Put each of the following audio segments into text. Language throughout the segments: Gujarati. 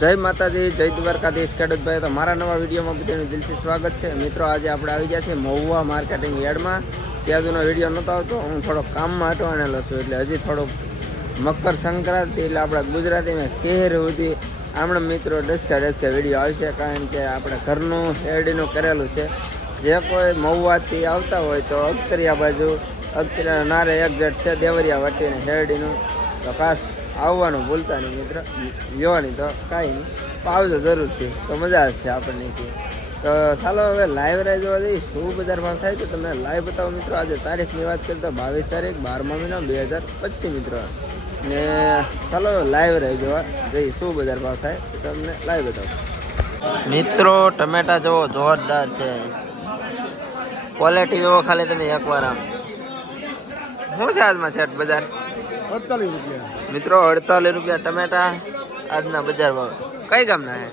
જય માતાજી, જય દ્વારકાધીશ ખેડૂત ભાઈ. તો મારા નવા વિડીયોમાં બધાનું દિલથી સ્વાગત છે. મિત્રો આજે આપણે આવી ગયા છીએ મહુવા માર્કેટિંગ યાર્ડમાં. ત્યાં સુધીનો વિડીયો નહોતો આવતો, હું થોડોક કામમાં અટવાણેલો છું, એટલે હજી થોડોક મકર સંક્રાંતિ એટલે આપણા ગુજરાતીમાં કેર સુધી હમણાં મિત્રો ડસકા વિડીયો આવશે, કારણ કે આપણે ઘરનું શેરડીનું કરેલું છે. જે કોઈ મહુવાથી આવતા હોય તો અખતરિયા બાજુ, અખતરિયા નારે એક્ઝેટ છે દેવરિયા વટીને શેરડીનું, તો ખાસ આવવાનું ભૂલતા નહીં મિત્ર. જોવાની તો કાંઈ નહીં, આવજો જરૂરથી, તો મજા આવશે આપણને. તો ચાલો હવે લાઈવ રાહ જોવા જઈએ શું બજાર ભાવ થાય તો તમને લાઈવ બતાવો મિત્રો. આજે તારીખની વાત કરીએ તો 22 તારીખ 12મા મહિના 2025 મિત્રો. ને ચાલો લાઈવ રાહ જોવા જઈએ શું બજાર ભાવ થાય તો તમને લાઈવ બતાવો મિત્રો. ટમેટા જુઓ જોરદાર છે, ક્વોલિટી જુઓ ખાલી તમે એકવાર. આમ શું છે આજમાં સેટ બજાર? 48 રૂપિયા મિત્રો. 48 રૂપિયા ટમેટા આજના બજાર ભાવ. કઈ ગામના છે?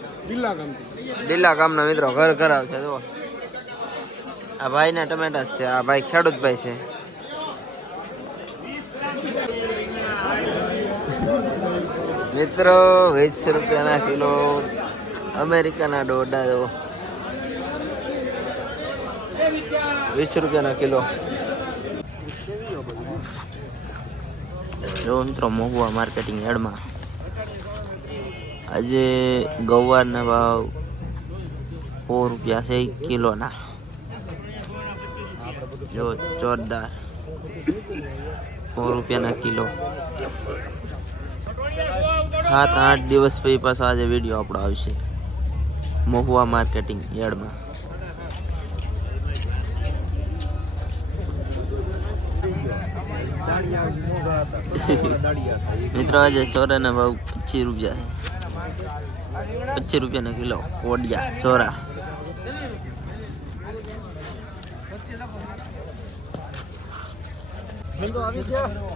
ડીલા ગામના મિત્રો. ઘર ઘર આવશે જુઓ. આ ભાઈના ટમેટા છે, આ ભાઈ ખેડૂત ભાઈ છે. મિત્રો 20 રૂપિયાના કિલો અમેરિકાના ડોડા જુઓ, 20 રૂપિયાના કિલો. જો મિત્રો મહુવા માર્કેટિંગ યાર્ડમાં આજે ગવારના ભાવ 4 રૂપિયા છે કિલોના. જો જોરદાર 4 રૂપિયાના કિલો. 7-8 દિવસ પછી પાછો આજે વિડીયો આપણો આવશે મહુવા માર્કેટિંગ યાર્ડમાં. મિત્રો આજે સોરાના ભાવ 25 રૂપિયા છે, 25 રૂપિયાના કિલો ઓડિયા ચોરા.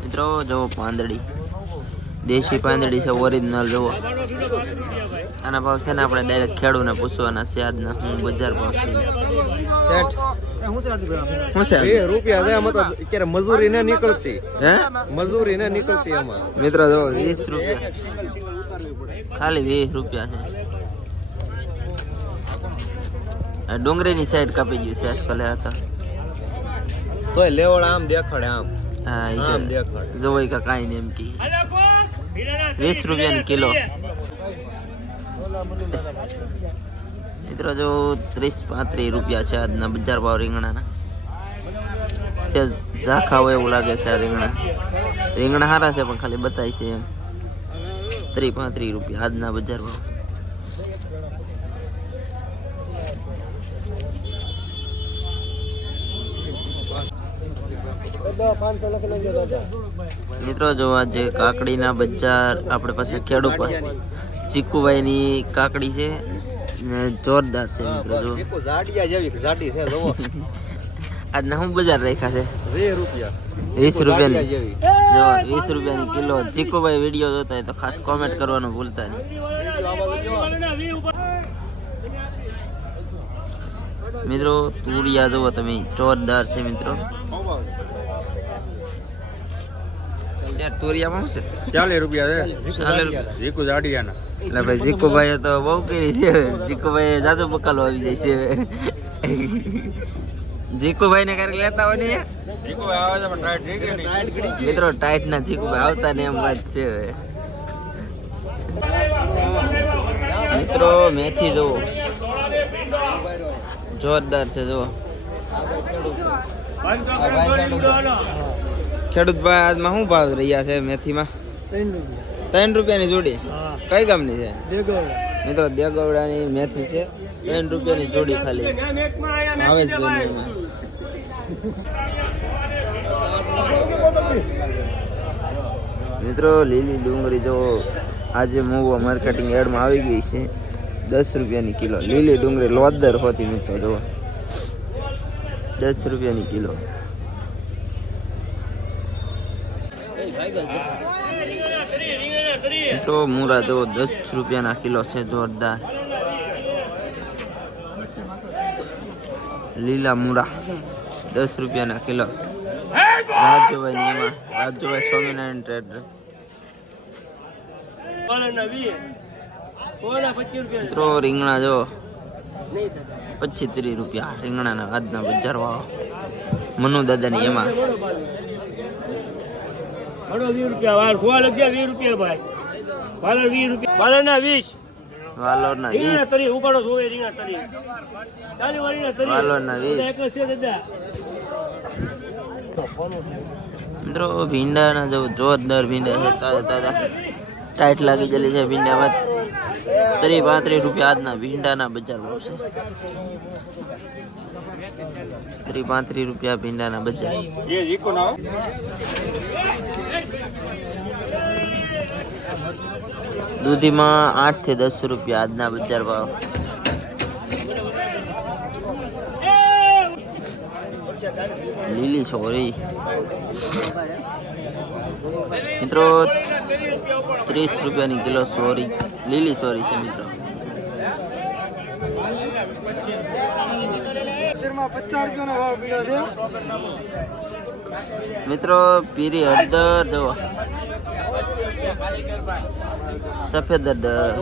મિત્રો જો પાંદડી, દેશી પાંદડી છે ઓરિજિનલ. જુઓ આના ભાવ છે ને આપણે ડાયરેક્ટ ખેડૂને પૂછવાના છે આજના હું બજાર ભાવ છે. સેટ શું છે? 2 રૂપિયા છે આમાં તો અત્યારે મજૂરી ન નીકળતી. હે મજૂરી ન નીકળતી આમાં. મિત્રો જો 20 રૂપિયા, ખાલી 20 રૂપિયા છે. ડુંગળીની સાઈડ કાપી ગયું છે આજકાલ હતા તોય લેવડ આમ દેખાડે આમ. હા જોઈ કે કાંઈ નહીં એમ કે 20 રૂપિયાની કિલો. મિત્રો જો 30-35 રૂપિયા છે આજના બજાર ભાવ રીંગણાના. છે ઝાખા હોય એવું લાગે છે આ રીંગણા. રીંગણા સારા છે પણ ખાલી બતાય છે એમ. 30-35 રૂપિયા આજના બજાર ભાવ. મિત્રો જો આજે કાકડીના બજાર આપણે પાસે ખેડૂત ચીકુભાઈની કાકડી છે ને જોરદાર છે મિત્રો. જો આજના શું બજાર રાખ્યા છે? 20 રૂપિયાની. જો 20 રૂપિયાની કિલો. ચીકુભાઈ વિડીયો જોતા હોય તો ખાસ કોમેન્ટ કરવાનું ભૂલતા નહીં. મિત્રો તુરિયા જુઓ તમે, જોરદાર છે મિત્રો. તુરિયામાં શું છે? 40 રૂપિયા છે. 40 રૂપિયા. જીકુ જાડિયાના. એટલે ભાઈ જીકુભાઈ તો બહુ કરી છે. જીકુભાઈ જાજો બકાલો આવી જાય છે. જીકુભાઈ ને ક્યારેક લેતા હોય ને જીકુભાઈ આવે છે પણ ટાઈટ થઈ ગઈ નહીં. મિત્રો. ટાઈટ ના જીકુભાઈ આવતા ને એમ વાત છે. મિત્રો મેથી જુઓ જોરદાર છે. જુઓ ખેડૂત ભાઈ આજમાં શું ભાવ રહ્યા છે મેથીમાં? 3 રૂપિયાની જોડી. કઈ ગામની છે? મિત્રો દેગવડાની મેથી છે. 3 રૂપિયાની જોડી ખાલી. આવે જ મિત્રો લીલી ડુંગળી જો આજે મહુવા માર્કેટિંગ યાર્ડમાં આવી ગઈ છે. 10 રૂપિયાની કિલો લીલી ડુંગળી લોદર હોતી મિત્રો. જો 10 રૂપિયાની કિલો. તો મૂરા જો 10 રૂપિયાના કિલો છે. જોરદાર લીલા મૂરા 10 રૂપિયાના કિલો. રાજુભાઈ ની એમાં રાજુભાઈ સ્વામિનારાયણ ટ્રેડર્સ. મિત્રો રીંગણા જો 25-30 રૂપિયા રીંગણાના આજના બજાર ભાવ મનુ દાદાની એમાં 20 રૂપિયા વાર 20 રૂપિયા ભાઈ વાલર 20 રૂપિયા વાલરના 20 વાલોરના 20 રીંગણા તરી ઉપાડો જોવે રીંગણા તરી ચાલી વાળીના તરી વાલોરના 20 એક છે દાદા મિત્રો ભીંડાના જો જોરદાર ભીંડા છે તાજા તાજા ટાઈટ લાગી ગયેલી છે ભીંડામાં 30-35 રૂપિયા આજના ભીંડાના બજાર ભાવ છે 30-35 રૂપિયા ભીંડાના બજાર દૂધીમાં 8 થી 10 રૂપિયા આજના બજાર ભાવ લીલી છોરી મિત્રો 30 રૂપિયાની કિલો સોરી લીલી સોરી છે મિત્રો 50 રૂપિયાનો ભાવ પીડ્યો છે મિત્રો પીરી હળદર જો સફેદ હળદર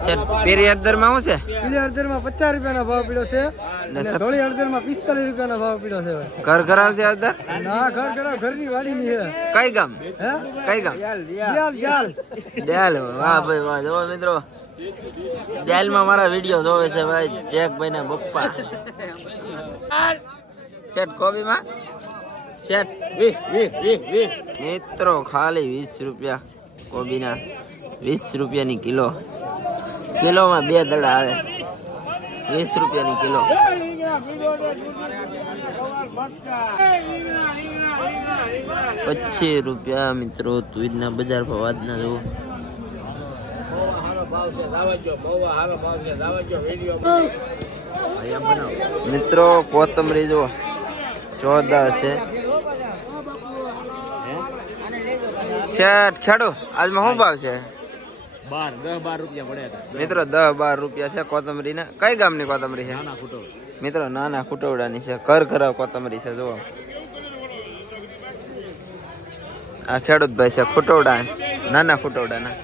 છે પીરી હળદર માં શું છે પીલી હળદરમાં 50 રૂપિયાનો ભાવ પીડ્યો છે અને ધોળી હળદરમાં 45 રૂપિયાનો ભાવ પીડ્યો છે ઘર ઘરાવ છે હળદર ના ઘર ઘરાવ ઘરની વાડીની છે કઈ ગામ હે કઈ ગામ યાલ ડેલ વાહ ભાઈ વાહ જો મિત્રો ડેલમાં મારા વિડીયો જોવે છે ભાઈ જેકભાઈ ના પપ્પા સેટ કોબીમાં સેટ મિત્રો ખાલી 20 રૂપિયા કોબીના 20 રૂપિયાની કિલો કિલોમાં 2 દડા આવે 20 રૂપિયાની કિલો 25 રૂપિયા મિત્રો તુજના બજાર ભાવ આજના જો મિત્રો કોથમરી જો જોરદાર છે શેઠ ખેડો આજમાં શું ભાવ છે 10-12 રૂપિયા પડ્યા મિત્રો 10-12 રૂપિયા છે કોથમરી ના કઈ ગામની કોથમરી છે મિત્રો નાના ખુટવડાની છે ઘર ઘરાવ કોથમરી છે જુઓ આ ખેડૂત ભાઈ છે ખુટવડા નાના ખુટવડાના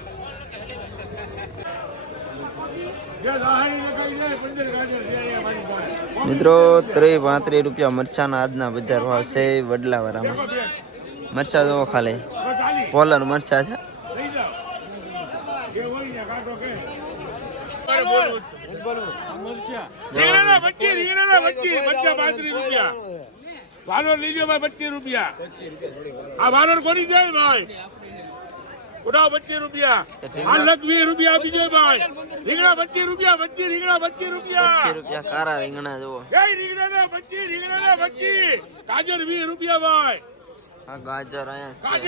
મિત્રો 30-35 રૂપિયા મરચાના આજના બજાર ભાવ છે વડલાવાળામાં મરચા જોવો ખાલી પોલર મરચા છે વાલોર લીજો ભાઈ 25 રૂપિયા આ વાલોર કોની જાય ભાઈ ઉડાવ 25 રૂપિયા આ લગ 20 રૂપિયા આપી દો ભાઈ રીંગણા 25 રૂપિયા 25 રીંગણા 25 રૂપિયા 25 રૂપિયા કારા રીંગણા જુઓ એ રીંગણા 25 ગાજર 20 રૂપિયા ભાઈ આ ગાજર અહીંયા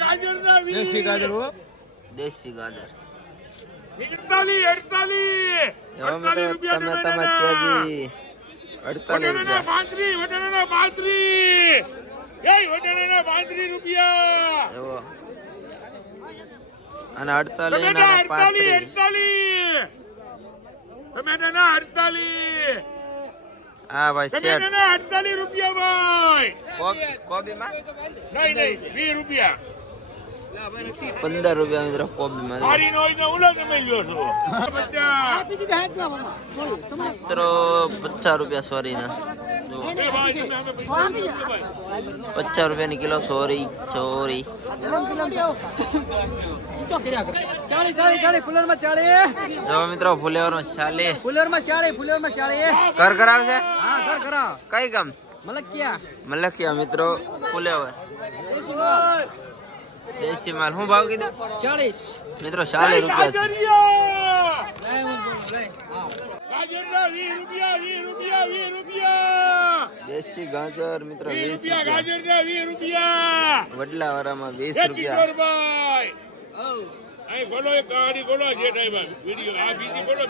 ગાજરના 20 દેશી ગાજર હો દેશી ગાજર 48 જો મિત્રો તમે તેજી 48 રૂપિયા રૂપિયા જુઓ અને 48 ના 35 ટમેટાના 48 હા ભાઈ શેઠ ટમેટાના 48 રૂપિયા ભાઈ કોબીમાં નહીં 20 રૂપિયા 15 રૂપિયા મિત્રો કોબીમાં મારી નો ઉલો તમે લ્યો છો મિત્રો 50 રૂપિયા સોરી ના જુઓ 50 રૂપિયાની કિલો સોરી ચોરી જો મિત્રો ફુલેવરમાં 40 ફુલેરમાં 40 ઘર ઘર આવશે હા ઘર ઘરા કઈ ગામ મલકિયા મિત્રો ફુલેવર દેશી માલ શું ભાવ કીધો 40 મિત્રો 40 રૂપિયા દેશી ગાજર મિત્રો 20 રૂપિયા વડલાવાળામાં 20 રૂપિયા બોલો એક ગાડી બોલો જે ટાઈમ વિડિયો આ બીજી બોલો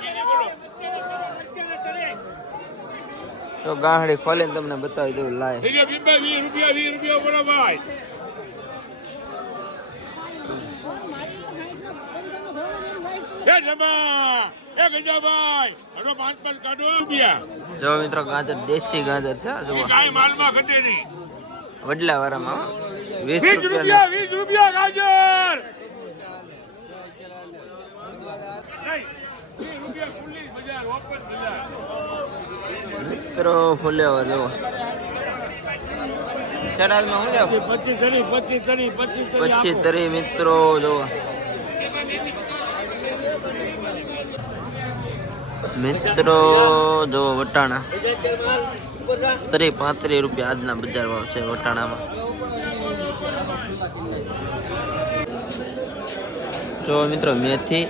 તો ગાહડી ખોલીને તમને બતાવી દઉં લાય બીજા બિંબા 20 રૂપિયા બોલો ભાઈ એ જમા એ ગજાભાઈ હડો 5 કાઢો રૂપિયા જો મિત્રો ગાજર દેશી ગાજર છે આ જુઓ કાઈ માલમાં ઘટે નહીં વડલાવાળામાં 20 રૂપિયા 20 રૂપિયા ગાજર રૂપિયા ખુલ્લી બજાર ઓપન બજાર મિત્રો ફુલેવર જો સરાદમાં શું લેવું 25 તરી મિત્રો જો મિત્રો જો વટાણા 35 રૂપિયા આજના બજાર ભાવ છે વટાણામાં જો મિત્રો મેથી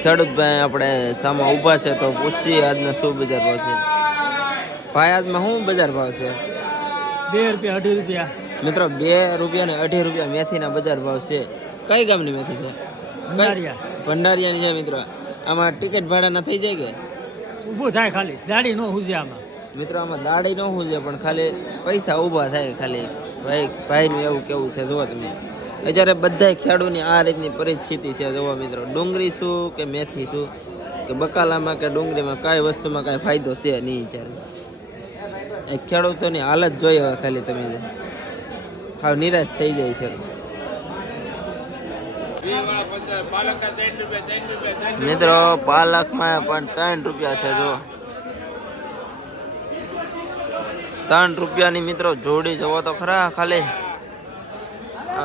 ખેડૂત ભાઈ આપણે સામે ઊભા છે તો પૂછીએ આજના શું બજાર ભાવ છે ભાઈ આજમાં શું બજાર ભાવ છે 2 રૂપિયા 2.5 રૂપિયા મિત્રો 2 રૂપિયા ને 2.5 રૂપિયા મેથીના બજાર ભાવ છે કઈ ગામની મેથી છે ભંડારિયાની છે મિત્રો આમાં ટિકિટ ભાડાના થઈ જાય કે ઊભું થાય ખાલી દાડી નો હુજે આમાં મિત્રો આમાં દાડી ન હુજે પણ ખાલી પૈસા ઊભા થાય ખાલી ભાઈનું એવું કેવું છે જુઓ તમે અત્યારે બધા ખેડૂતની આ રીતની પરિસ્થિતિ છે જુઓ મિત્રો ડુંગળી શું કે મેથી શું કે બકાલામાં કે ડુંગળીમાં કાંઈ વસ્તુમાં કાંઈ ફાયદો છે નહીં વિચારે એ ખેડૂતોની હાલત જોઈ હવે ખાલી તમે હાવ નિરાશ થઈ જાય છે મિત્રો પાલકમાં પણ 3 રૂપિયા છે જો 3 રૂપિયાની મિત્રો જોડી જવો તો ખરા ખાલી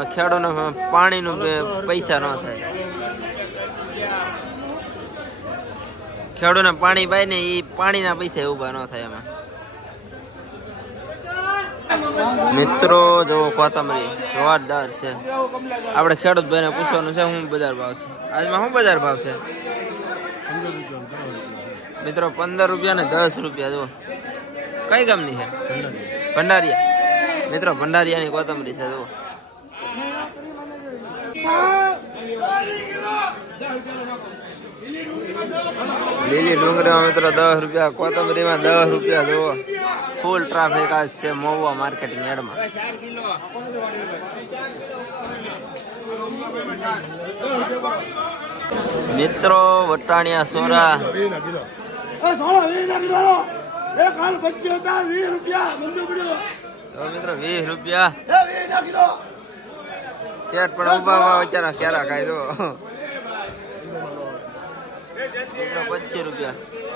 ખેડૂતને પાણીનું પૈસા ન થાય ખેડૂતને પાણી પાય ને એ પાણીના પૈસા ઊભા ન થાય એમાં મિત્રો જો કોથમરી જોરદાર છે આપણે ખેડૂત ભાઈને પૂછવાનું છે શું બજાર ભાવ છે આજમાં શું બજાર ભાવ છે મિત્રો 15 રૂપિયા ને 10 રૂપિયા જો કઈ ગામની છે ભંડારિયા મિત્રો ભંડારિયાની કોથમરી છે જો લીલી ડુંગળીમાં મિત્રો 10 રૂપિયા કોથમરીમાં 10 રૂપિયા જુઓ ફૂલ ટ્રાફિક આજ છે મહુવા માર્કેટિંગ યાર્ડમાં મિત્રો વટાણિયા સોરા મિત્રો 20 રૂપિયા શેઠ પણ ઉભા વિચારા ક્યારે ખાઈ દો મિત્રો 25 રૂપિયા